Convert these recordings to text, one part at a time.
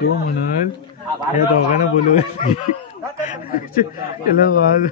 तो म्हणाल या दोघांना बोलू चला वाज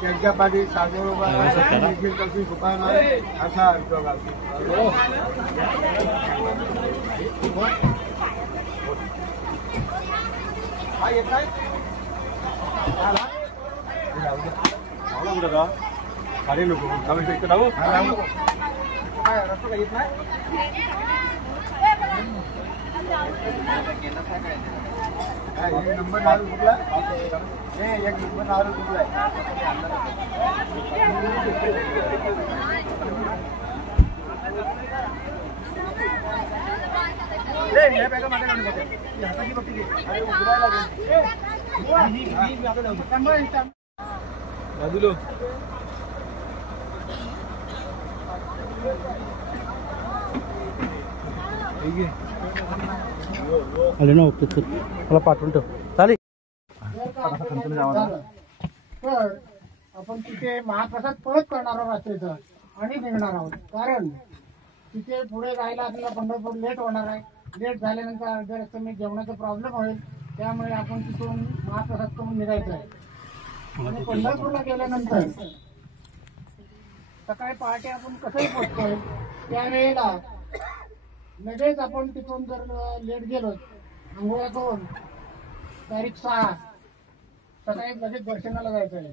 त्यांच्या पाठी साधे दुकान आहे असा उद्योग येत नाही खाली लोक काय रस्ता काय येत नाही एक नंबर नारू कुठला एक नंबर नारू कुठला हाताची बघती बाजूलो आले ना ओके चल मला पाठवून ठेव चालेल तर आपण तिथे महाप्रसाद परत करणार आहोत रात्रीचं आणि निघणार आहोत कारण तिथे पुढे जायला आपल्याला पंढरपूर लेट होणार आहे लेट झाल्यानंतर अर्ध्या रस्त्याने जेवणाचा प्रॉब्लेम होईल त्यामुळे आपण तिथून महाप्रसाद करून निघायचं आहे आणि पंढरपूरला गेल्यानंतर सकाळी पहाटे आपण कसंही पोहोचतोय त्यावेळेला लगेच आपण तिथून जर लेट गेलो आंघोळ्या करून तारीख 6 सकाळी लगेच दर्शनाला जायचं आहे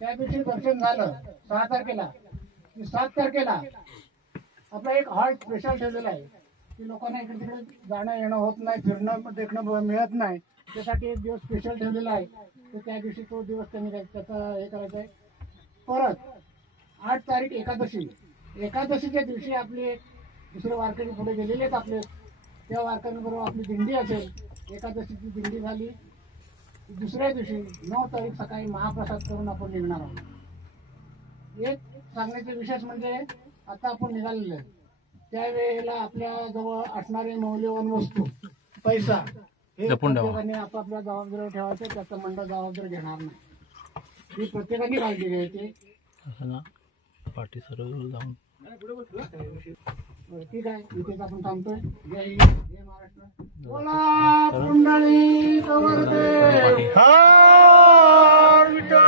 त्या दिवशी दर्शन झालं 6 तारखेला की 7 तारखेला आपला एक हॉल्ट स्पेशल ठेवलेला आहे की लोकांना इकडे तिकडे जाणं येणं होत नाही फिरणं देखणं मिळत नाही त्यासाठी एक दिवस स्पेशल ठेवलेला आहे तर त्या दिवशी तो दिवस त्यांनी त्याचं हे करायचं आहे परत 8 तारीख एकादशीच्या दिवशी आपली दुसरे वारकरी पुढे गेलेले आहेत आपले त्या वारकऱ्यांबरोबर आपली दिंडी असेल एकादशीची दिंडी झाली दुसऱ्या दिवशी 9 तारीख सकाळी महाप्रसाद करून आपण निघणार आहोत एक सांगण्याचे विशेष म्हणजे आता आपण निघालेले त्यावेळेला आपल्या जवळ असणारे मौल्यवान वस्तू पैसा हे प्रत्येकाने आपापल्या जबाबदारी ठेवायचं त्याचं मंडळ जबाबदारी घेणार नाही ही प्रत्येकाने काळजी घ्यायची पाठी सरळ जाऊन ठीक आहे इथेच आपण थांबतोय जय हिंद जय महाराष्ट्र बोला पुंडली कवरदेव हर विठ्ठल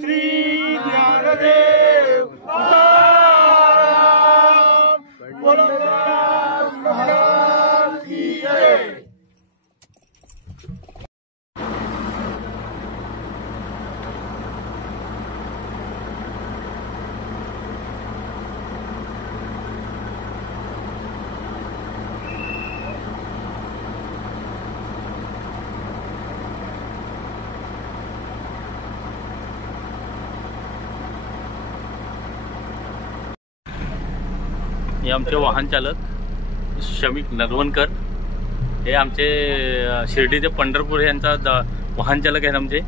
श्री ज्ञानदेव महाराज की जय हे आमचे वाहन चालक शमिक नरवणकर हे आमचे शिर्डी ते पंढरपूर यांचा वाहन चालक आहेत आमचे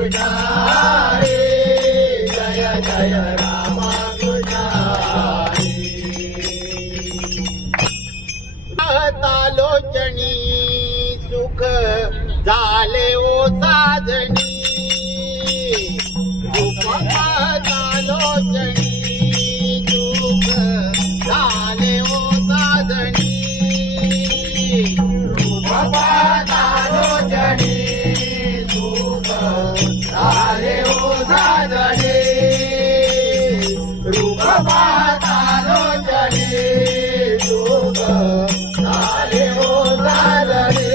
कृष्ण हरे जय जय राम कृष्ण हरे तालोचनी सुख झाले ओ साधनी तालोचनी सुख झाले ओ साधनी तालोचनी सुख झाले ओ साधनी रूप तालोचनी सुख झाले ओ साधनी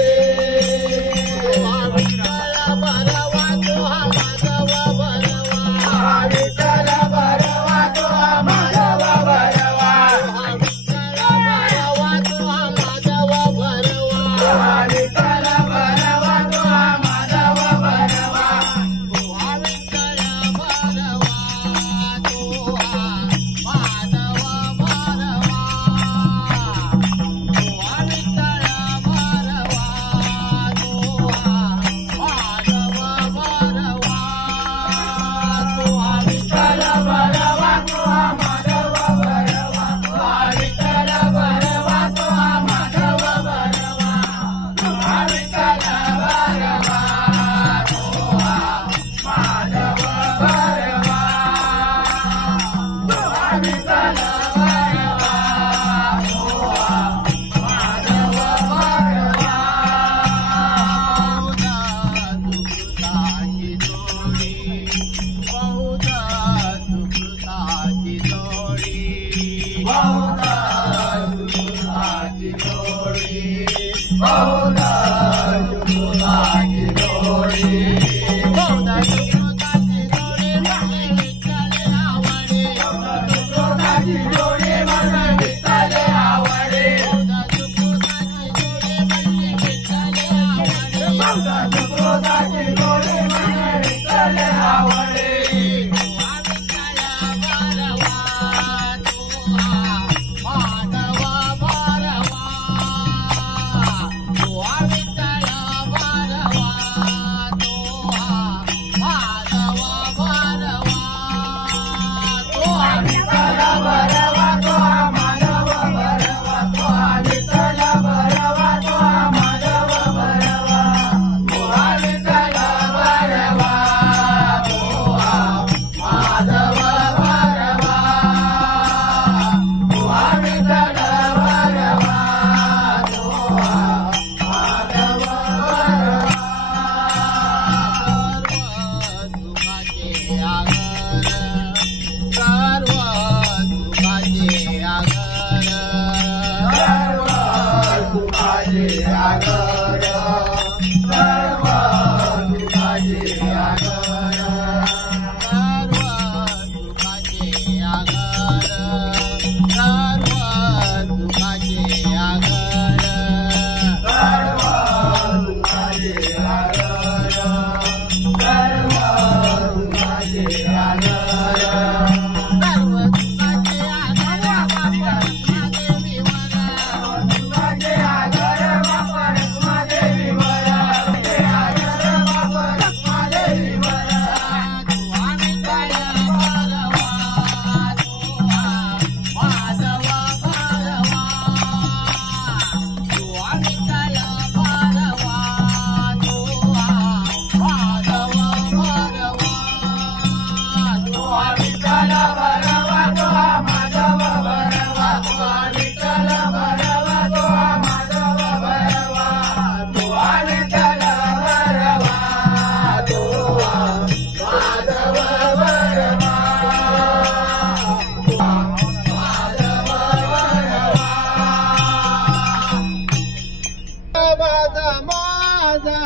माझा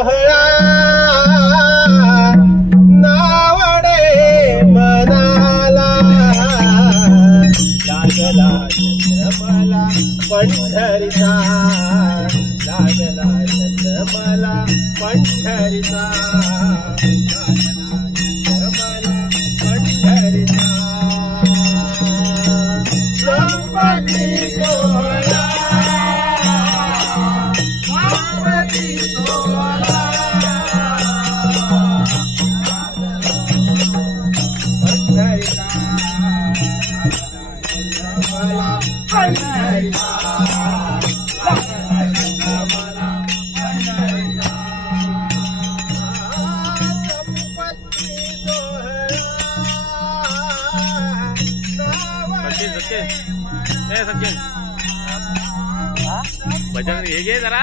सोहळा नावडे मनाला लागला मला पंढरीचा लागला मला पंढरीचा मला पंढरीचा गणपती सोहळा गणपती सोहळा पंढरीचा मला पंढरीचा सचिन भजन हे घे जरा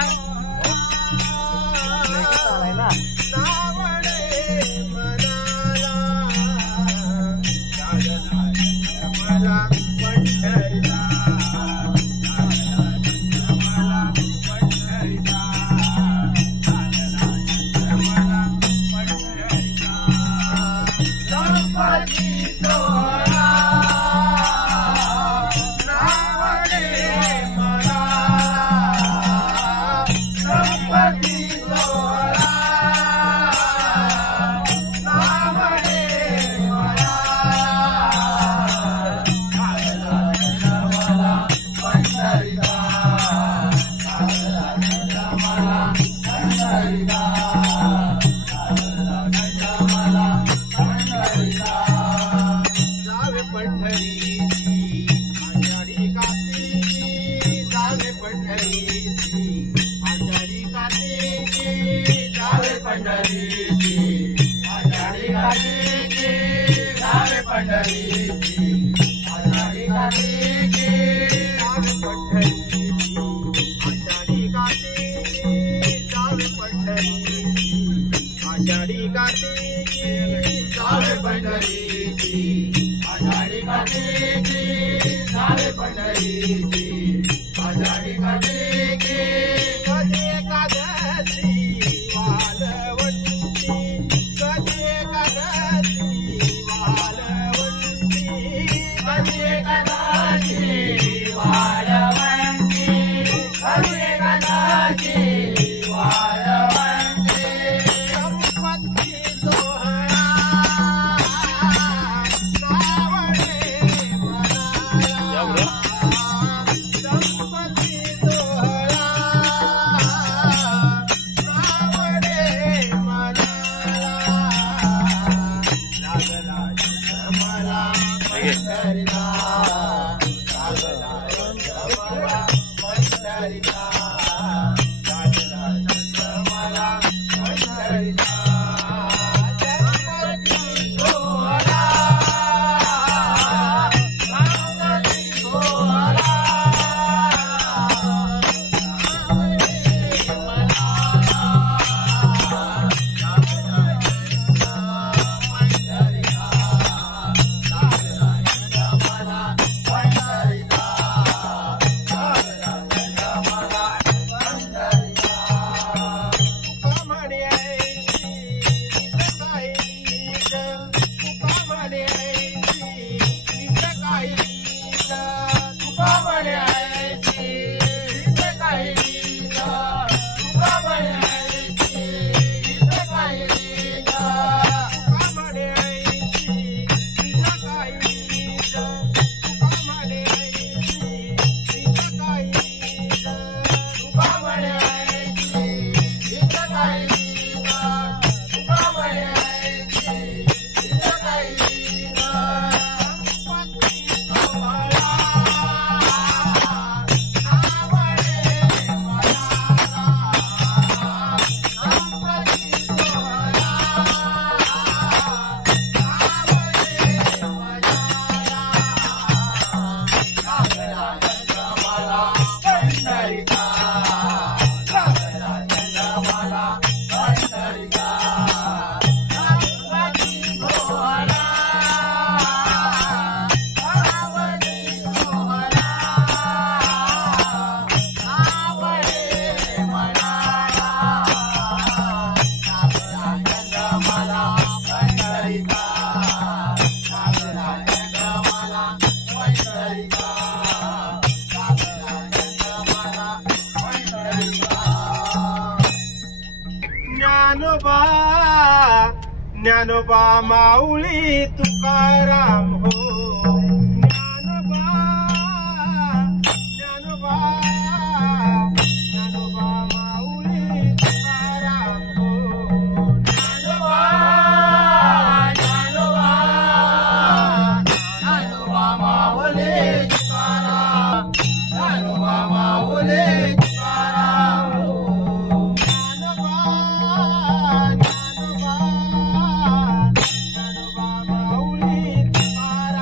ज्ञानोबा ज्ञानोबा माऊली तुकाराम हो ज्ञानोबा ज्ञानोबा ज्ञानोबा माऊली तुकाराम हो ज्ञानोबा ज्ञानोबा ज्ञानोबा माऊली तुकाराम ज्ञानोबा माऊली तुकाराम हो ज्ञानोबा ज्ञानोबा ज्ञानोबा माऊली तुकाराम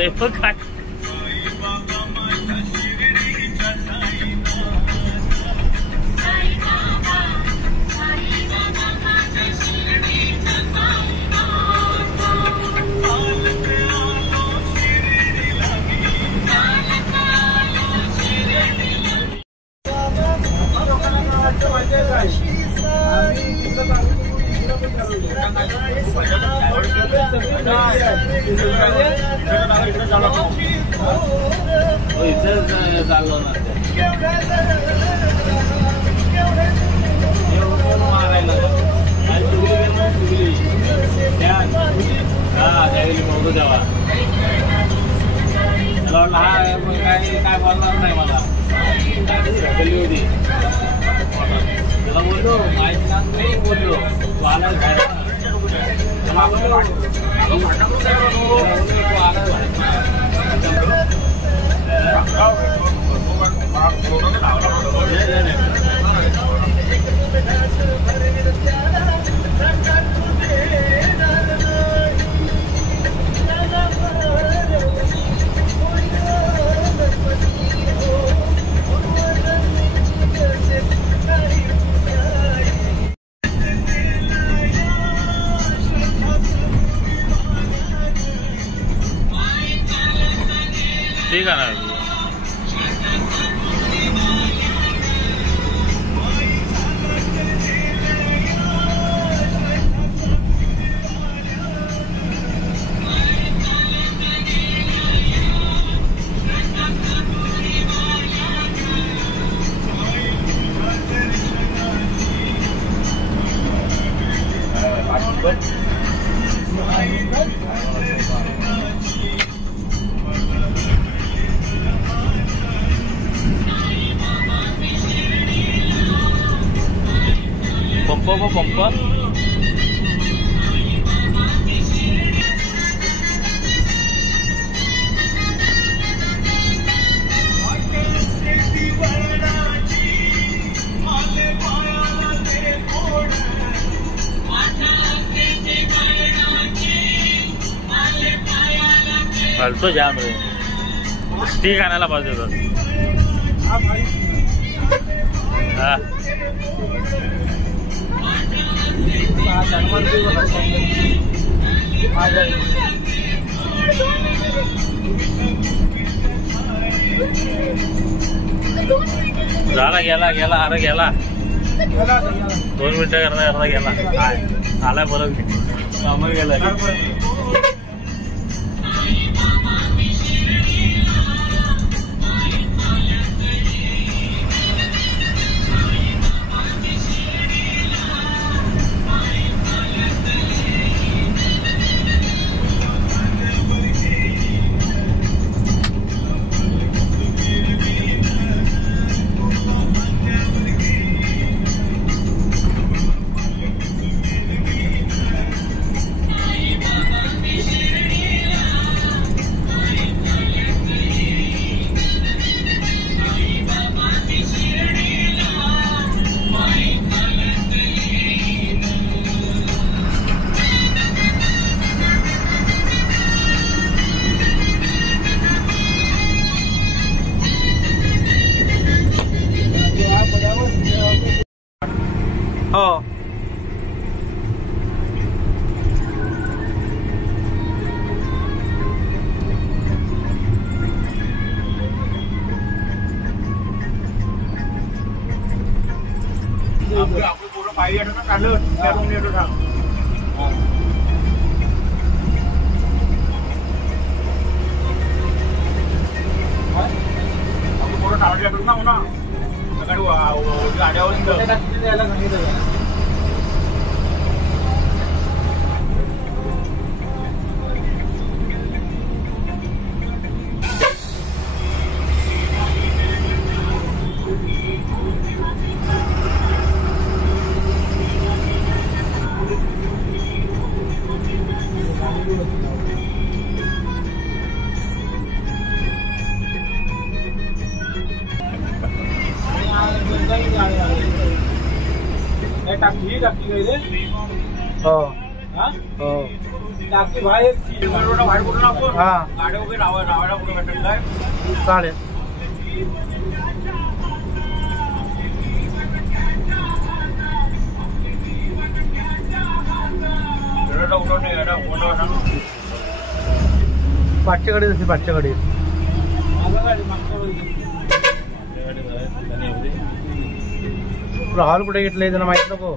बोलतोय काय काय बोलणार नाही मला गल्ली होती त्याला बोललो नाही बोललो तू आला ठीक आहे ना पंप घालतो जाम रे स्टिक आणायला पाहिजे होतं हा झाला गेला गेला अरे गेला 2 मिनिटं करता गेला आलाय परत सामान गेला हो आपण पूर्ण पायी येतो ना काढलं त्यातून येतो ना आपण पूर्ण टावडी येतो ना म्हणा गाड्यावरून द्यायला सांगितलं टाकी गई रे हो टाकी बाहेर बाहेर कुठून आपण हा गाड्या वगैरे लावायला कुठं भेटेल काय चालेल. पाचशे गाडी जशी 500 गाडी हॉल कुठे घेतलंय त्यांना माहित नको.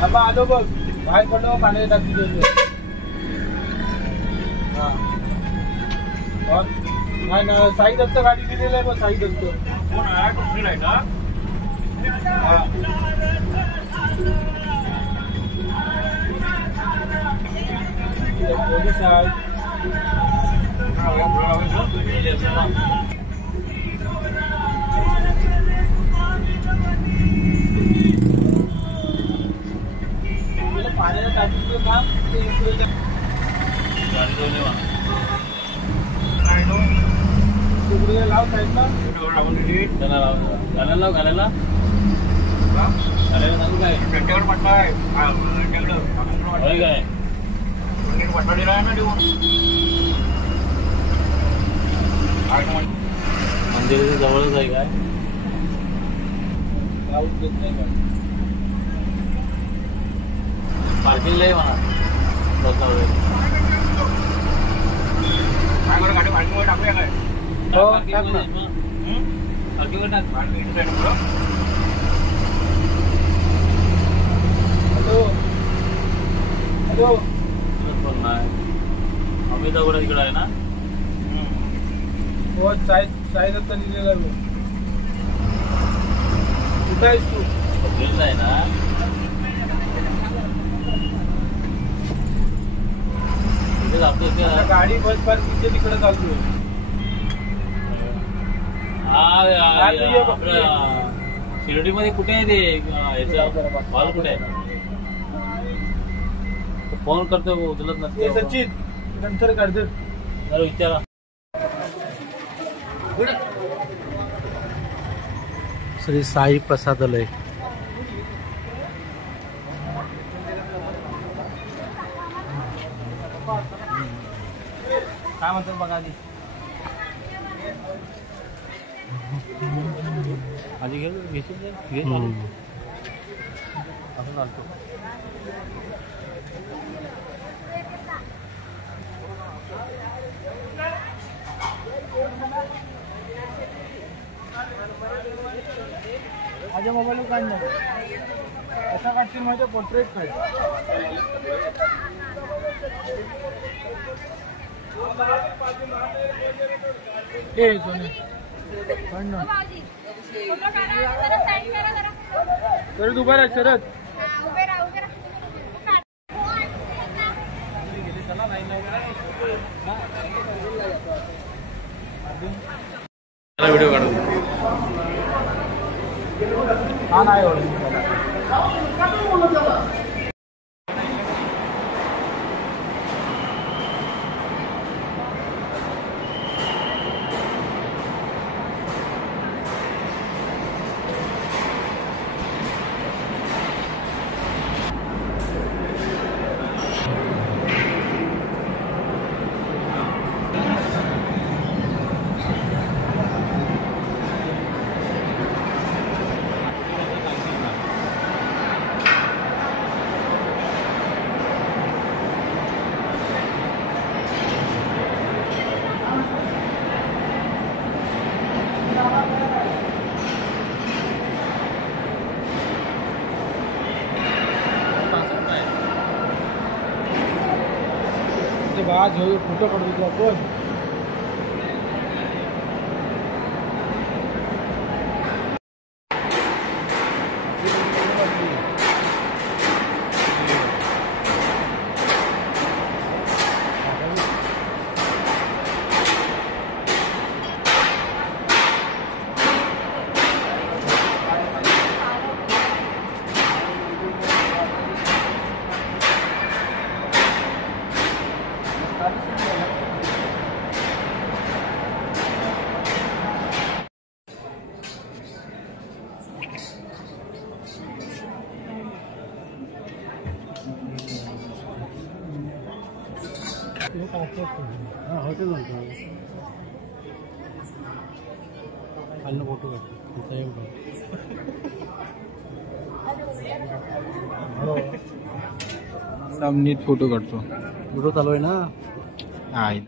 बाबा आलो बघ बाहेर पडलो पाणी टाकी नाही ना साई दत्त गाडी दिलेली आहे बघ साई दत्त पाण्याच्या टाकीचं काम लाव साईडला घालायला घालायला सांगू काय त्यांच्याकडे पट्टा आहे काय पट्टा दिला आहे ना देऊन मंदिराच्या जवळच आहे काय लावून देत नाही का पार्किंगला आहे म्हणा काय बरं गाडी पार्किंगवर टाकूया काय पार्किंगवर टाक हॅलो हॅलो पण नाही अमिताभगड तिकडे आहे ना हो साई दत्त लिहिलेला आहे कुठं आहेस तू गेला आहे ना आता गाडी बस पार्किंगच्या तिकडे चालतोय शिर्डी मध्ये कुठे आहे ते याचं हॉल कुठे आहे फोन करतो उचलत नसते सचिन नंतर काढतो जरा विचारा श्री साई प्रसादालय. काय म्हणतात बघा आधी आधी घेशील घे असं चालतो माझ्या मोबाईलवर काय नाही कसा काढशील माझ्या पोर्ट्रेट काय शरद उभा राहा शरद व्हिडिओ काढून हा नाही आज फोटो काढतो आपण खालनं फोटो सामनीत फोटो काढतो. फोटो चालू आहे ना. आहे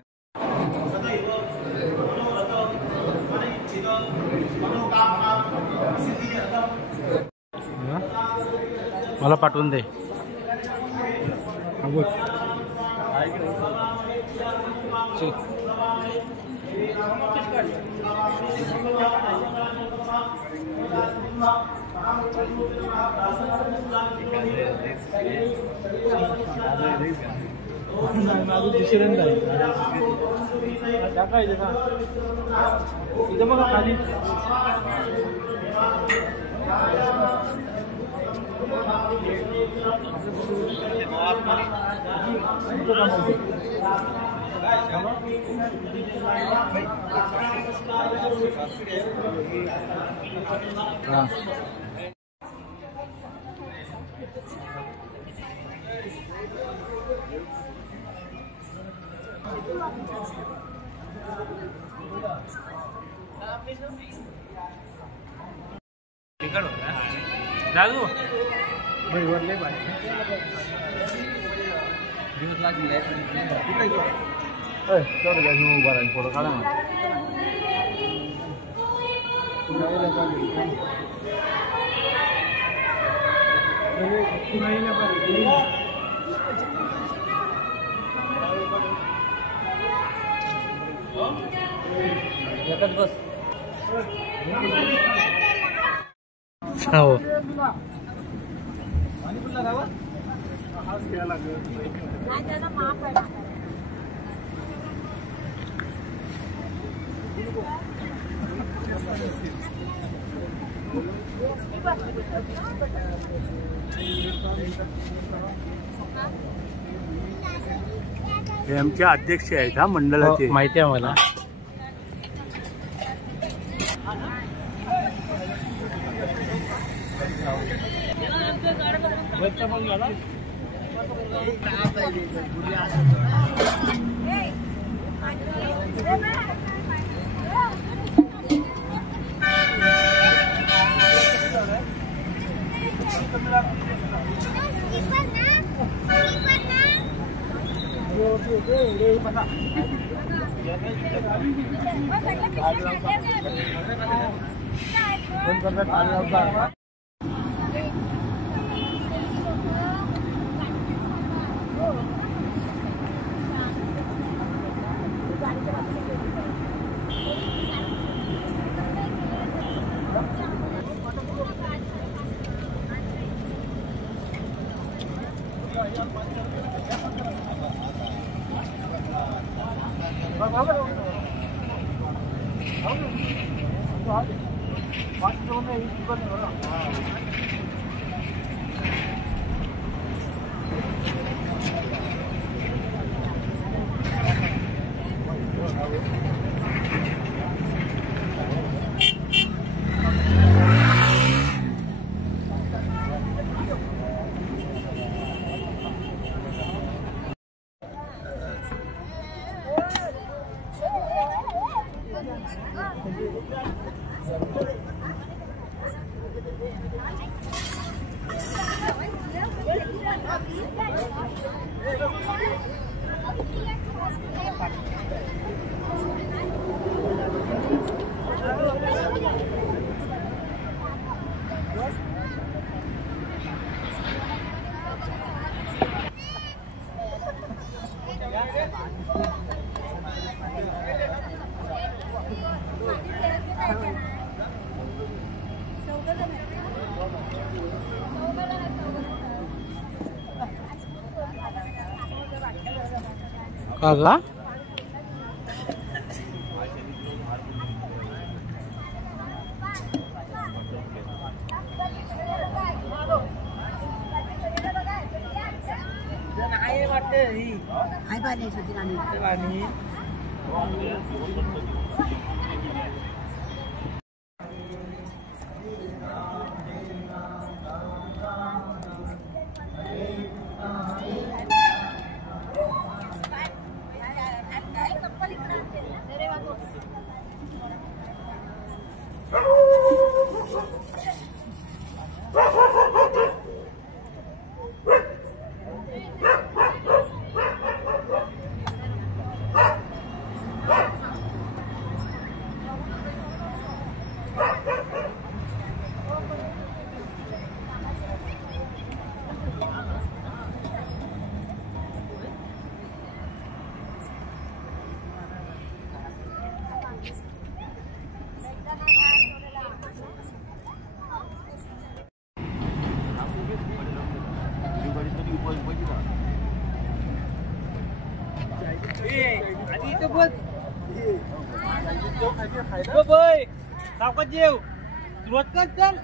मला पाठवून दे. इथं बघा खाली दादू फोटो काढा. बस हो. हे आमचे अध्यक्ष आहेत हा मंडळाचे. माहिती आहे मला. काका सावकाश जेव सुरुवात कर चल